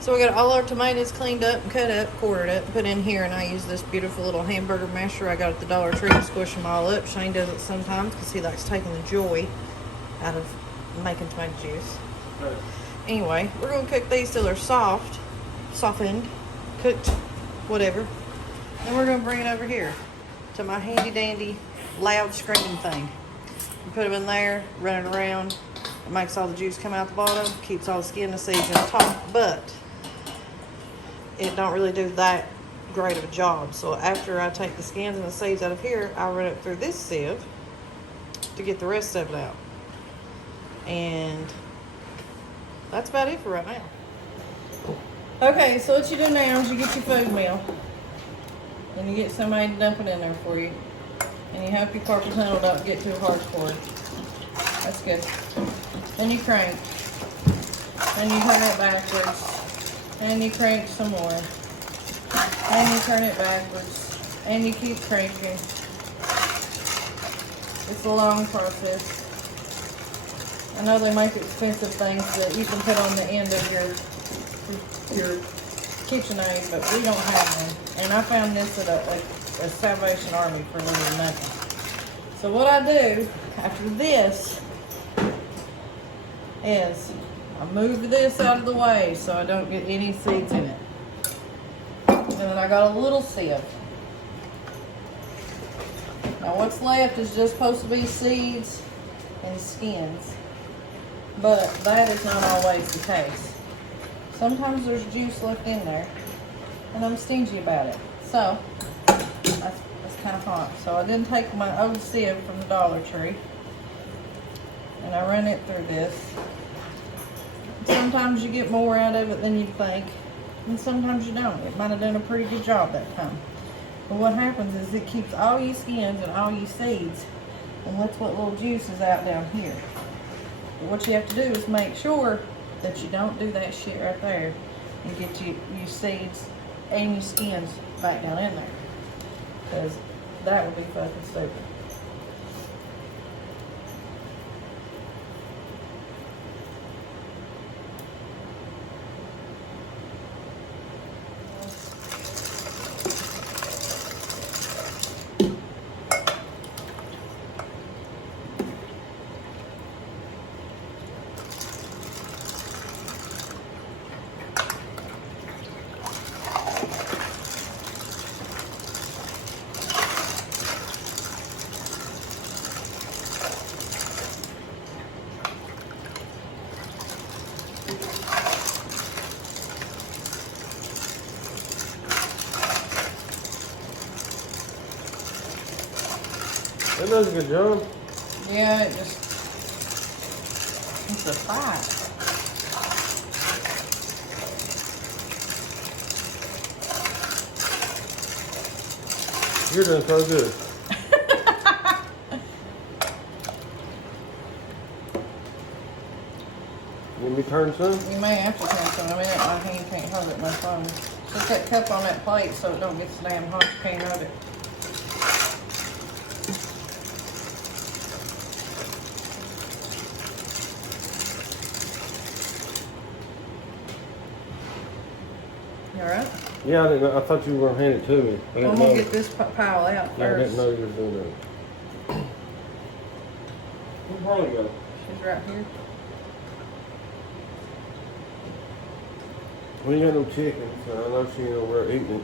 So we got all our tomatoes cleaned up and cut up, quartered up, put in here, and I use this beautiful little hamburger masher I got at the Dollar Tree to squish them all up. Shane does it sometimes because he likes taking the joy out of making tomato juice. Right. Anyway, we're going to cook these till they're soft, softened, cooked, whatever. Then we're going to bring it over here to my handy dandy loud screaming thing. You put them in there, run it around. It makes all the juice come out the bottom, keeps all the skin and the seeds in the top, but it don't really do that great of a job. So after I take the skins and the seeds out of here, I run it through this sieve to get the rest of it out. And that's about it for right now. Okay, so what you do now is you get your food meal. And you get somebody to dump it in there for you. And you hope your carpal tunnel don't get too hardcore. That's good. Then you crank. Then you turn it backwards. And you crank some more. And you turn it backwards. And you keep cranking. It's a long process. I know they make expensive things that you can put on the end of your KitchenAid, but we don't have one. And I found this at a Salvation Army for little nothing. So what I do after this is I move this out of the way so I don't get any seeds in it. And then I got a little sieve. Now what's left is just supposed to be seeds and skins. But that is not always the case. Sometimes there's juice left in there. And I'm stingy about it. So, that's kind of hot. So I then take my old sieve from the Dollar Tree. And I run it through this. Sometimes you get more out of it than you think, and sometimes you don't. It might have done a pretty good job that time. But what happens is it keeps all your skins and all your seeds and lets what little juice is out down here. But what you have to do is make sure that you don't do that shit right there and get your seeds and your skins back down in there. Because that would be fucking stupid. That does a good job. Yeah, it's a fight. You're doing so good. You want me to turn some? You may have to turn some. I mean, my hand can't hold it, my phone. Put that cup on that plate so it don't get so damn hot you can't hold it. Alright? Yeah, I didn't know. I thought you were going to hand it to me. I I'm didn't gonna know. get this pile out I first. didn't know you were doing that. Where'd Harley go? She's right here. We ain't got no chicken, so I know she ain't over there eating it.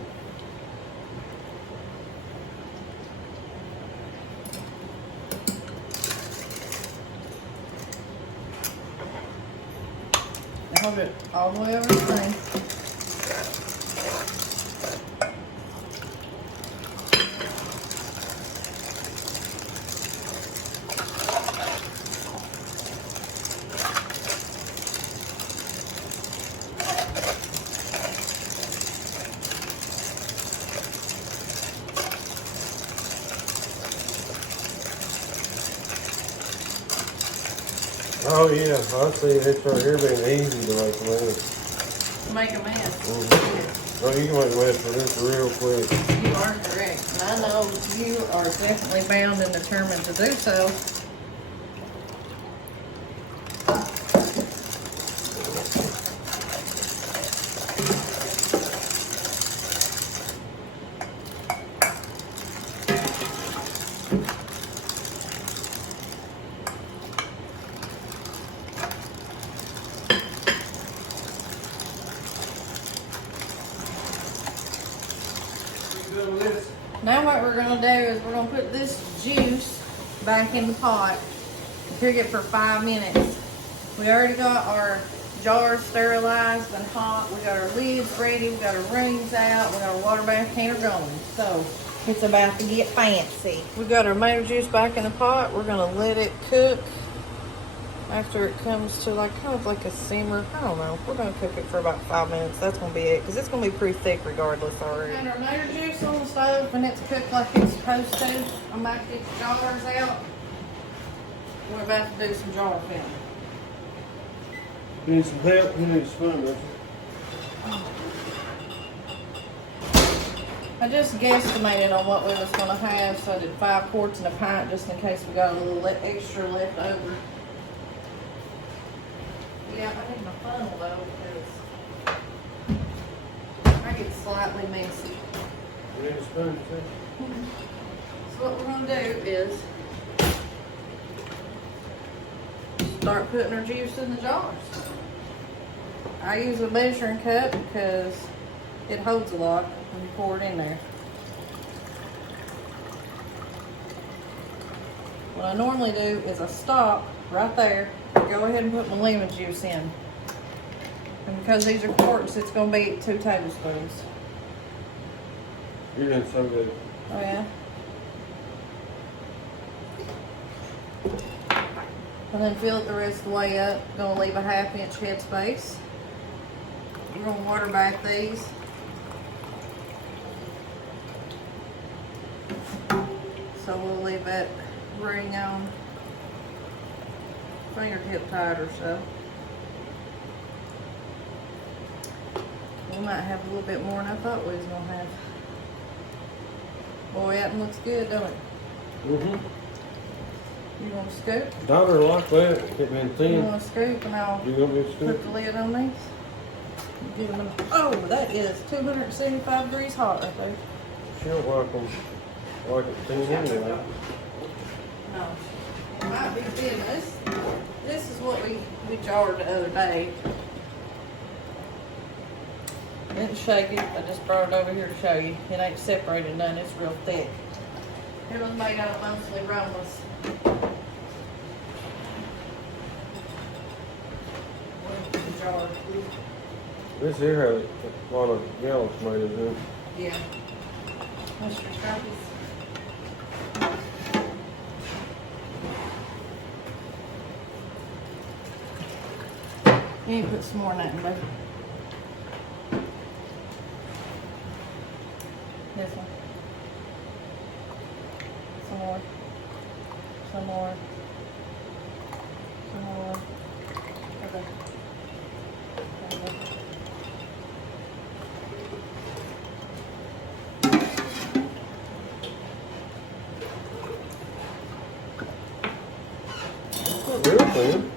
Hold it all the way over the screen. Oh yeah, I see this right here being easy to make a mess. Make a mess. Oh, you can make a mess with this real quick. You are correct. And I know you are definitely bound and determined to do so. done with this? Now what we're gonna do is we're gonna put this juice back in the pot and cook it for 5 minutes. We already got our jars sterilized and hot. We got our lids ready. We got our rings out. We got our water bath canner going. So it's about to get fancy. We got our tomato juice back in the pot. We're gonna let it cook after it comes to like kind of like a simmer. I don't know. We're gonna cook it for about 5 minutes. That's gonna be it because it's gonna be pretty thick regardless already. And our tomato juice on the stove and it's cooked like it's supposed to. I'm about to get the jars out. We're about to do some jar filling. You need some help? You need a spoon, don't you? I just guesstimated on what we was gonna have, so I did 5 quarts and a pint just in case we got a little extra left over. Yeah, I need my funnel though because I get slightly messy. You need a spoon, too? So what we're gonna do is start putting our juice in the jars. I use a measuring cup because it holds a lot when you pour it in there. What I normally do is I stop right there, go ahead and put my lemon juice in. And because these are quarts, it's gonna be 2 tablespoons. You're doing so good. Oh yeah? And then fill it the rest of the way up. Gonna leave a 1/2 inch head space. We're gonna water bath these. So we'll leave that ring on fingertip tight or so. We might have a little bit more than I thought we was gonna have. Boy, that one looks good, don't it? Mm-hmm. You want to scoop? Daughter like that. It been You thin. want to scoop and I'll You gonna be put stupid? the lid on these? Give them oh, that is 275 degrees hot right there. She don't like them. Like it thin anyway. No. It might be thin. This is what we jarred the other day. Didn't shake it. I just brought it over here to show you. It ain't separated none. It's real thick. It was made out of mostly Roma's. Jar. This here has a lot of yellow tomatoes in it. Yeah. That's your Sharpies. You need to put some more in that one, baby. This one. Some more. Some more. Some more. Okay. There you go. Real thin.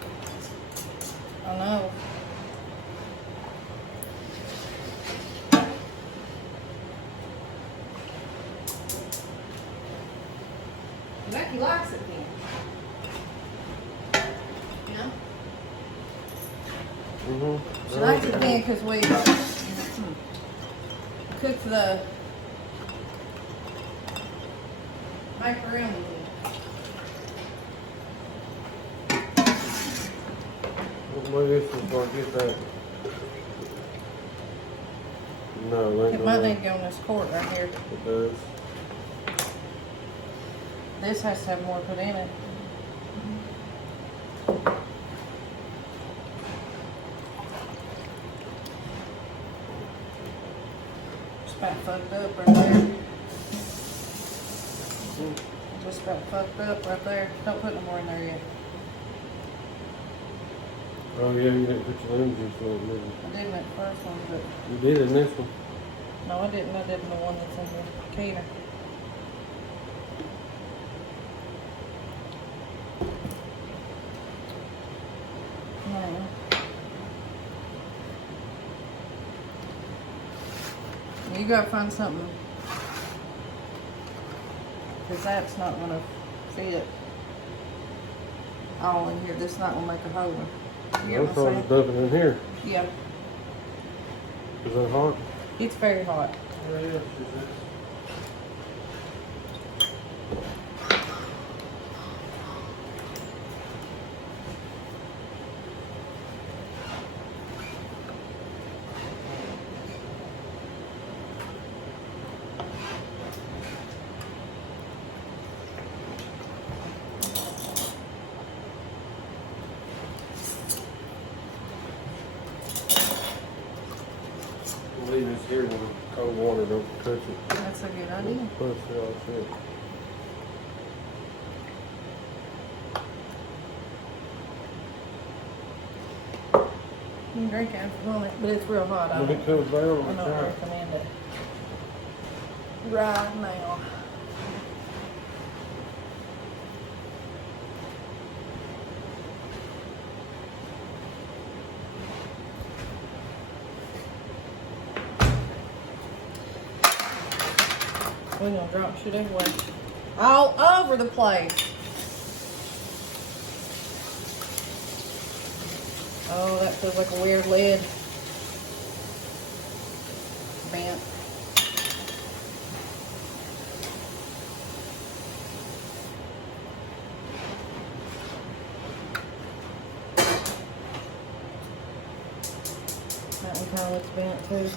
I know. Becky likes it then. You know? Mm-hmm. She likes it then because we cooked the macaroni. What is this before I get that? No, It might need to go on this quart right here. It does. This has to have more put in it. Just about fucked up right there. Just about fucked up right there. Don't put no more in there yet. Oh yeah, you didn't put your lemon juice in it, did you? I did in that first one, but You did in this one. no, I didn't. I did in the one that's in the container. No. You gotta find something. Because that's not gonna fit all in here. This is not gonna make a hole. You get I'm what trying I'm to saying? dump it in here. Yeah, Is that hot? it's very hot. Yeah, yeah. leave this here with the cold water, don't touch it. That's a good idea. Push it all shit. You can drink it if you want it, but it's real hot. When it comes down, I we don't try it. recommend it right now. We're gonna drop shit everywhere. All over the place. Oh, that feels like a weird lid. Bent. That one kind of looks bent too.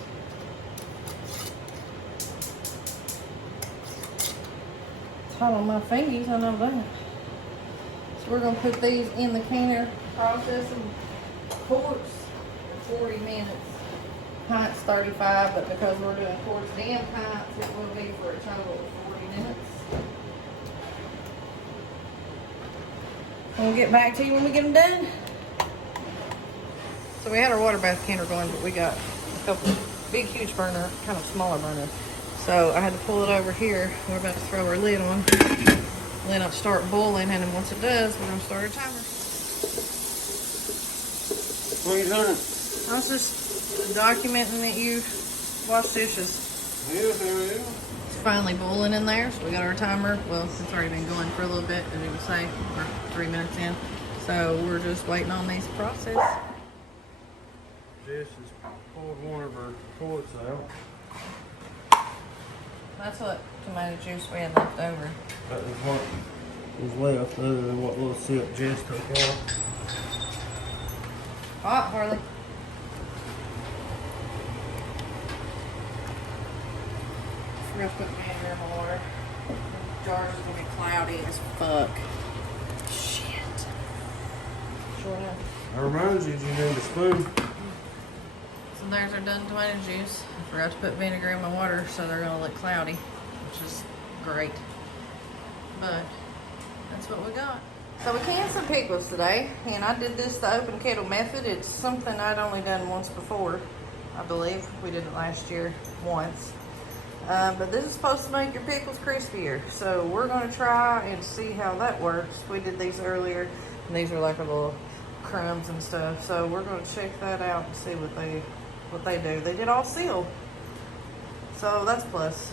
It's hot on my fingers, I know that. So we're gonna put these in the canner, processing quarts for 40 minutes. Pints 35, but because we're doing quarts and pints, it will be for a total of 40 minutes. And we'll get back to you when we get them done. So we had our water bath canner going, but we got a couple big, huge burner, kind of smaller burners. So I had to pull it over here. We're about to throw our lid on. Let it start boiling, and then once it does, we're gonna start our timer. What are you doing? I was just documenting that you wash dishes. Yeah, there we go. It's finally boiling in there, so we got our timer. Well, it's already been going for a little bit, as it would say, we're 3 minutes in. So we're just waiting on these to process. Jess has poured one of her quarts out. That's what tomato juice we had left over. That was what was left, other than what little sip Jess took off. Hot, Harley. We're gonna put vinegar in my water. The jar's gonna be cloudy as fuck. Shit. Sure enough. I remind you, you need a spoon. So there's our done tomato juice. I forgot to put vinegar in my water, so they're gonna look cloudy, which is great. But that's what we got. So we canned some pickles today, and I did this the open kettle method. It's something I'd only done once before, I believe. We did it last year once. But this is supposed to make your pickles crispier. So we're gonna try and see how that works. We did these earlier, and these are like a little crumbs and stuff. So we're gonna check that out and see what they do. They did all sealed. So that's plus.